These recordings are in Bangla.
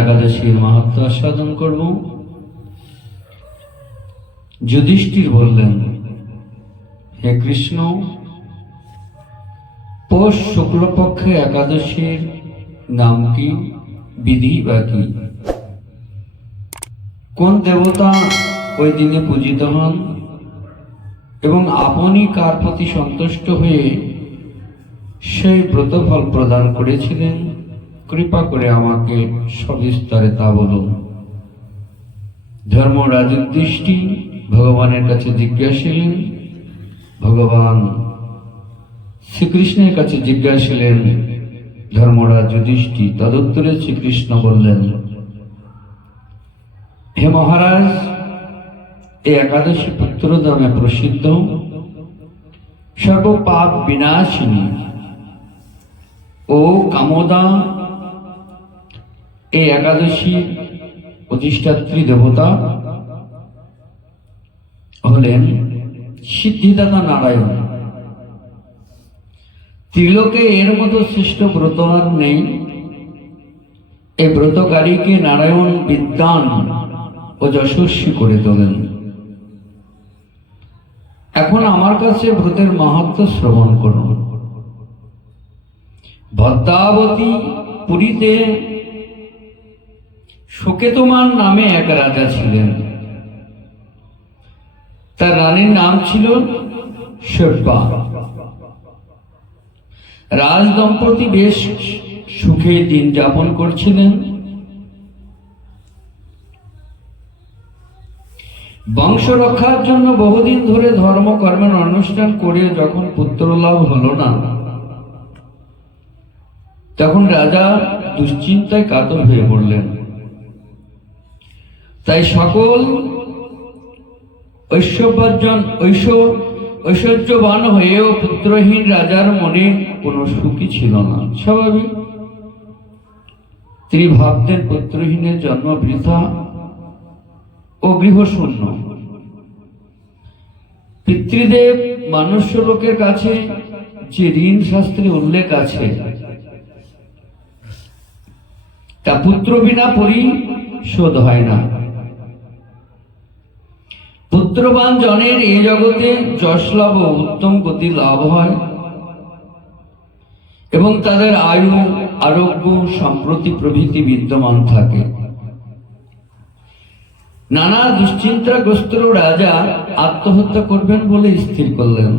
একাদশীর মাহাত্ম্য আস্বাদন করব। যুধিষ্ঠির বললেন, হে কৃষ্ণ, পৌষ শুক্লপক্ষে একাদশীর নাম কি, বিধি বা কি? কোন দেবতা ওই দিনে পূজিত হন এবং আপনি কার প্রতি সন্তুষ্ট হয়ে সেই ব্রতফল প্রদান করেছিলেন? কৃপা করে আমাকে সবিস্তারে তা বলুন। ধর্মরাজ যুধিষ্ঠির ভগবানের কাছে জিজ্ঞাসিলেন, ভগবান শ্রীকৃষ্ণের কাছে জিজ্ঞাসিলেন ধর্মরাজ যুধিষ্ঠির। তদুত্তরে শ্রীকৃষ্ণ বললেন, হে মহারাজ, এই একাদশী পুত্র নামে প্রসিদ্ধ, সর্বপাপ বিনাশিনী ও কামদা। এই একাদশীর অধিষ্ঠাত্রী দেবতা হলেন সিদ্ধিদাতা নারায়ণ। ত্রিলোকে এর মতো শ্রেষ্ঠ ব্রত আর নেই। এই ব্রতকারীকে নারায়ণ বিদ্বান ও যশস্বী করে তোলেন। এখন আমার কাছে ব্রতের মাহাত্ম্য শ্রবণ করুন। ভদ্রাবতী পুরীতে সুকেতমান নামে এক রাজা ছিলেন। তার রানীর নাম ছিল সব্যা। রাজ দম্পতি বেশ সুখে দিন যাপন করছিলেন। বংশ রক্ষার জন্য বহুদিন ধরে ধর্মকর্মের অনুষ্ঠান করে যখন পুত্র লাভ হলো না, তখন রাজা দুশ্চিন্তায় কাতর হয়ে পড়লেন। তাই সকল ঐশ্বর্যবান হয়েও পুত্রহীন রাজার মনে কোনো সুখী ছিল না। স্বাভাবিক, তিনি ভাবতেন পুত্রহীনের জন্ম বৃথা ও গৃহশূন্য। পিতৃদেব মনুষ্য লোকের কাছে যে ঋণ শাস্ত্রে উল্লেখ আছে, তা পুত্র বিনা পরিশোধ হয় না। পুত্রবান জনের এই জগতে যশ লাভ ও উত্তম গতি লাভ হয় এবং তাদের আয়ু, আরোগ্য, সম্প্রতি প্রভৃতি বিদ্যমান থাকে। নানা দুশ্চিন্তাগ্রস্ত রাজা আত্মহত্যা করবেন বলে স্থির করলেন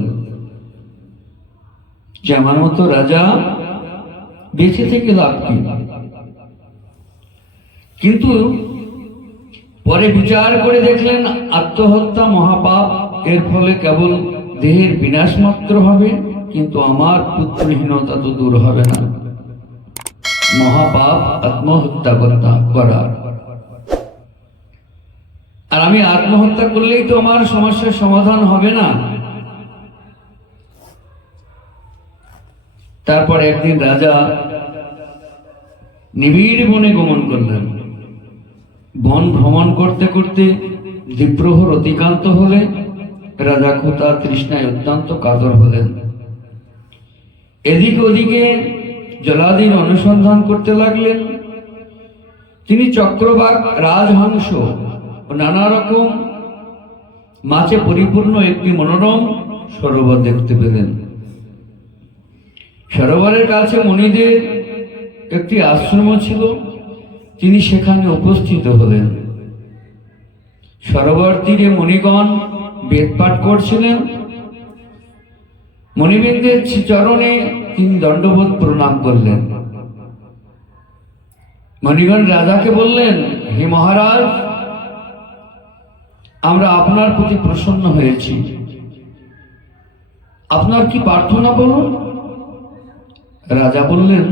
যে আমার মতো রাজা বেঁচে থেকে লাভ কি? কিন্তু পরে বিচার করে দেখলেন আত্মহত্যা মহাপাপ। এর ফলে কেবল দেহের বিনাশ মাত্র হবে, কিন্তু আমার পুত্রহীনতা তো দূর হবে না। মহাপাপ আত্মহত্যা করা। আর আমি আত্মহত্যা করলেই তো আমার সমস্যার সমাধান হবে না। তারপর একদিন রাজা নিবিড় বনে গমন করলেন। বন ভ্রমণ করতে করতে দ্বিপ্রহর অতিক্রান্ত হলে রাজা ক্ষুধা তৃষ্ণায় অত্যন্ত কাতর হলেন। এদিকে ওদিকে জলাদির অনুসন্ধান করতে লাগলেন। তিনি চক্রবাক, রাজহংস ও নানা রকম মাছে পরিপূর্ণ একটি মনোরম সরোবর দেখতে পেলেন। সরোবরের কাছে মুনিদের একটি আশ্রম ছিল। তিনি সেখানে উপস্থিত হলেন। সরোবর তীরে মুনিগণ বেদপাঠ করছিলেন। মুনিবৃন্দের চরণে তিনি দণ্ডবোধ প্রণাম করলেন। মুনিগণ রাজাকে বললেন, হে মহারাজ, আমরা আপনার প্রতি প্রসন্ন হয়েছি। আপনার কি প্রার্থনা বলুন? রাজা বললেন,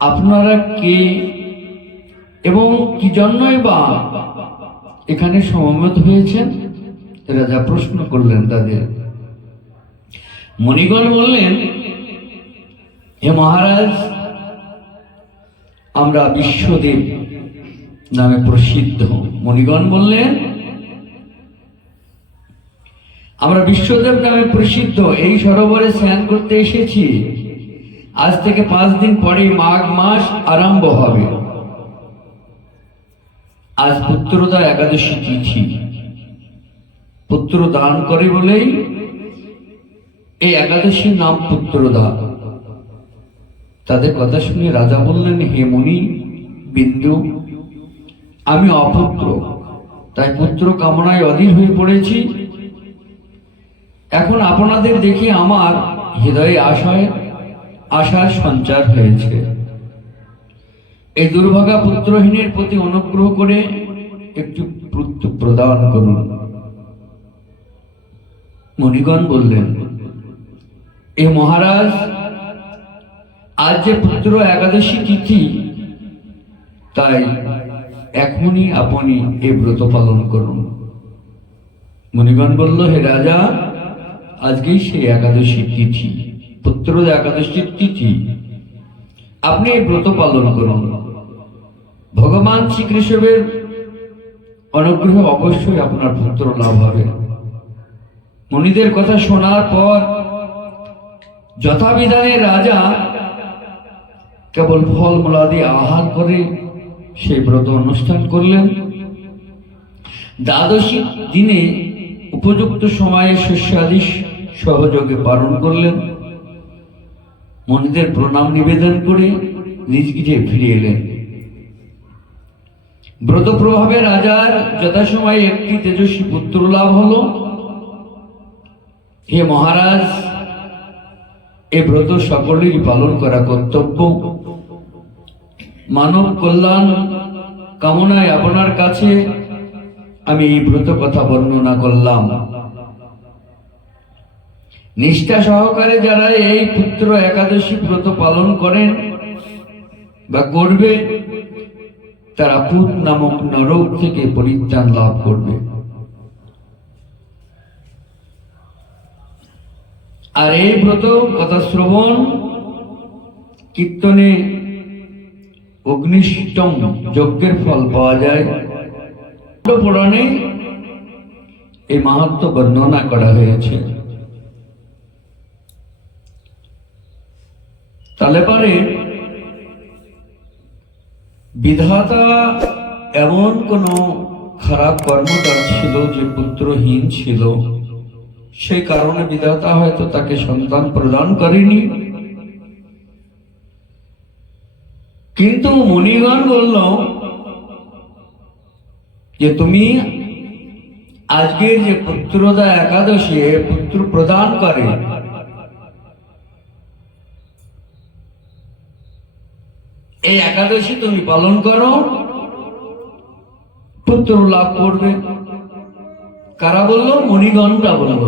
আপনারা কে এবং কি জন্যই বা এখানে সমবেত হয়েছেন? রাজা প্রশ্ন করলেন তাদের। মুনিগণ বললেন, হে মহারাজ, আমরা বিশ্বদেব নামে প্রসিদ্ধ। মুনিগণ বললেন, আমরা বিশ্বদেব নামে প্রসিদ্ধ এই সরোবরে স্নান করতে এসেছি। আজ থেকে 5 দিন পরে মাঘ মাস আরম্ভ হবে। আজ পুত্রদা একাদশী তিথি। পুত্র দান করে বলেই এই একাদশীর নাম পুত্রদা। তাদের কথা শুনে রাজা বললেন, হে মুনি বিন্দু, আমি অপুত্র, তাই পুত্র কামনায় অধীর হয়ে পড়েছি। এখন আপনাদের দেখে আমার হৃদয়ে আশার সঞ্চার হয়েছে। এই দুর্ভাগা পুত্রহীনের প্রতি অনুগ্রহ করে একটু পুত্র প্রদান করুন। মুনিগণ বললেন, এ মহারাজ, আজ যে পুত্র একাদশী তিথি, তাই এখনই আপনি এ ব্রত পালন করুন। মুনিগণ বলল, হে রাজা, আজকেই সেই একাদশী তিথি, পুত্র একাদশীর তিথি, আপনি এই ব্রত পালন করুন। ভগবান শ্রীকৃষ্ণের অনুগ্রহে অবশ্যই আপনার পুত্র লাভ হবে। মুনিদের কথা শোনার পর যথাবিধানে রাজা কেবল ফল মূলাদি আহার করে সেই ব্রত অনুষ্ঠান করলেন। দ্বাদশী দিনে উপযুক্ত সময়ে শস্যাদি সহযোগে পালন করলেন। মুনিদের প্রণাম নিবেদন করে নিজ গৃহে ফিরে এলেন। ব্রত প্রভাবে রাজার যথাসময়ে একটি তেজস্বী পুত্র লাভ হলো। হে মহারাজ, এ ব্রত সকলেরই পালন করা কর্তব্য। মানব কল্যাণ কামনায় আপনার কাছে আমি এই ব্রত কথা বর্ণনা করলাম। নিষ্ঠা সহকারে যারা এই পুত্র একাদশী ব্রত পালন করেন বা করবে, তারা পুত নামক নরক থেকে পরিত্রাণ লাভ করবে। আর এই ব্রত কথা শ্রবণ কীর্তনে অগ্নিষ্টম যজ্ঞের ফল পাওয়া যায়। পুরাণে এই মাহাত্ম্য বর্ণনা করা হয়েছে। তাহলে পরে বিধাতা এমন কোন খারাপ কর্ম তার ছিল যে পুত্রহীন ছিল, সেই কারণে বিধাতা হয়তো তাকে সন্তান প্রদান করেনি। কিন্তু মুনিগণ বলল যে তুমি আজকের যে পুত্রদা একাদশী পুত্র প্রদান করে, এই একাদশী তুমি পালন করো, পুত্র লাভ করবে। কারা বললো? মুনিগণরা বলল।